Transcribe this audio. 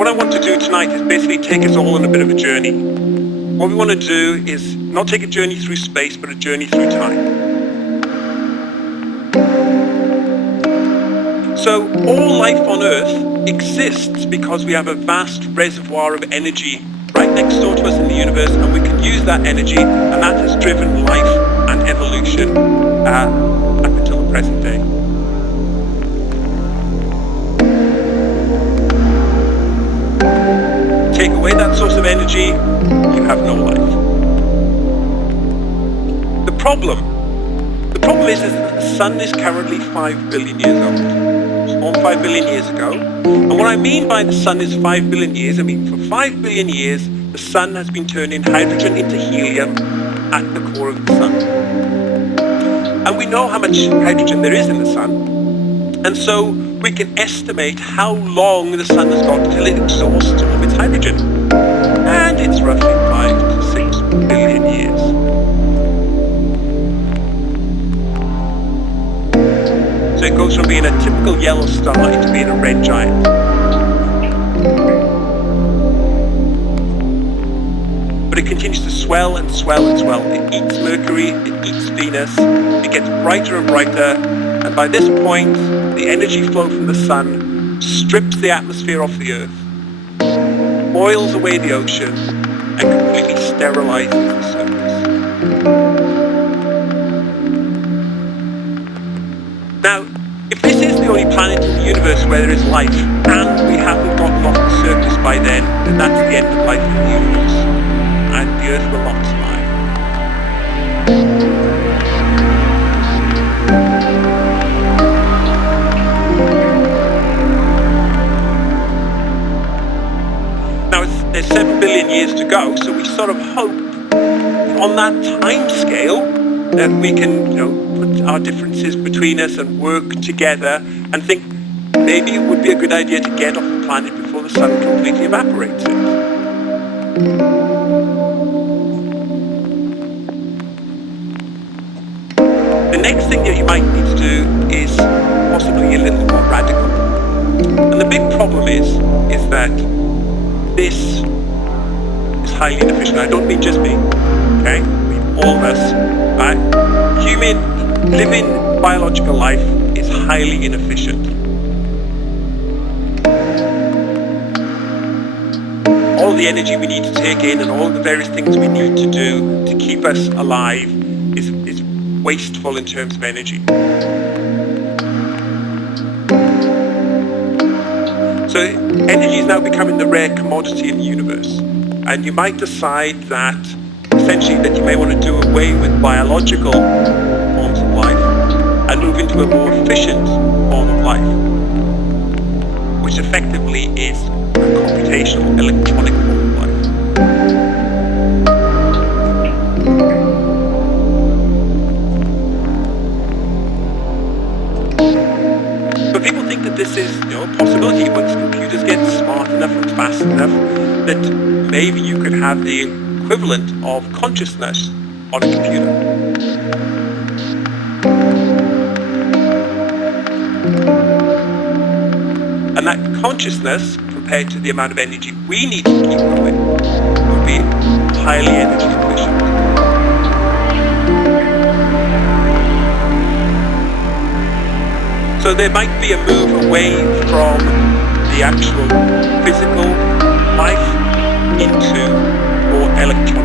what I want to do tonight is basically take us all on a bit of a journey. What we want to do is not take a journey through space, but a journey through time. So all life on Earth exists because we have a vast reservoir of energy right next door to us in the universe, and we can use that energy, and that has driven life and evolution up until the present day. Take away that source of energy, you have no life. The problem is that the sun is currently 5 billion years old. It was formed 5 billion years ago. And what I mean by the sun is 5 billion years, I mean for 5 billion years, the sun has been turning hydrogen into helium at the core of the sun. And we know how much hydrogen there is in the sun. And so we can estimate how long the sun has got till it exhausts all of its hydrogen. And it's roughly 5 to 6 billion years. So it goes from being a typical yellow star into being a red giant. But it continues to swell and swell and swell. It eats Mercury, it eats Venus, it gets brighter and brighter, and by this point, the energy flow from the sun strips the atmosphere off the Earth, boils away the ocean, and completely sterilizes the surface. Now, if this is the only planet in the universe where there is life, and we haven't gotten off the surface by then that's the end of life in the universe, and the Earth will not survive. There's 7 billion years to go, so we sort of hope on that time scale that we can, put our differences between us and work together and think maybe it would be a good idea to get off the planet before the sun completely evaporates it. The next thing that you might need to do is possibly a little more radical. And the big problem is that this is highly inefficient. I don't mean just me, okay? I mean all of us. Human living biological life is highly inefficient. All the energy we need to take in and all the various things we need to do to keep us alive is wasteful in terms of energy. So energy is now becoming the rare commodity in the universe. And you might decide that essentially that you may want to do away with biological forms of life and move into a more efficient form of life, which effectively is a computational electronic form of life. But people think that this is a possibility once computers get smart enough and fast enough that maybe you could have the equivalent of consciousness on a computer. And that consciousness, compared to the amount of energy we need to keep going, would be highly energy efficient. So there might be a move away from the actual physical life into more electronic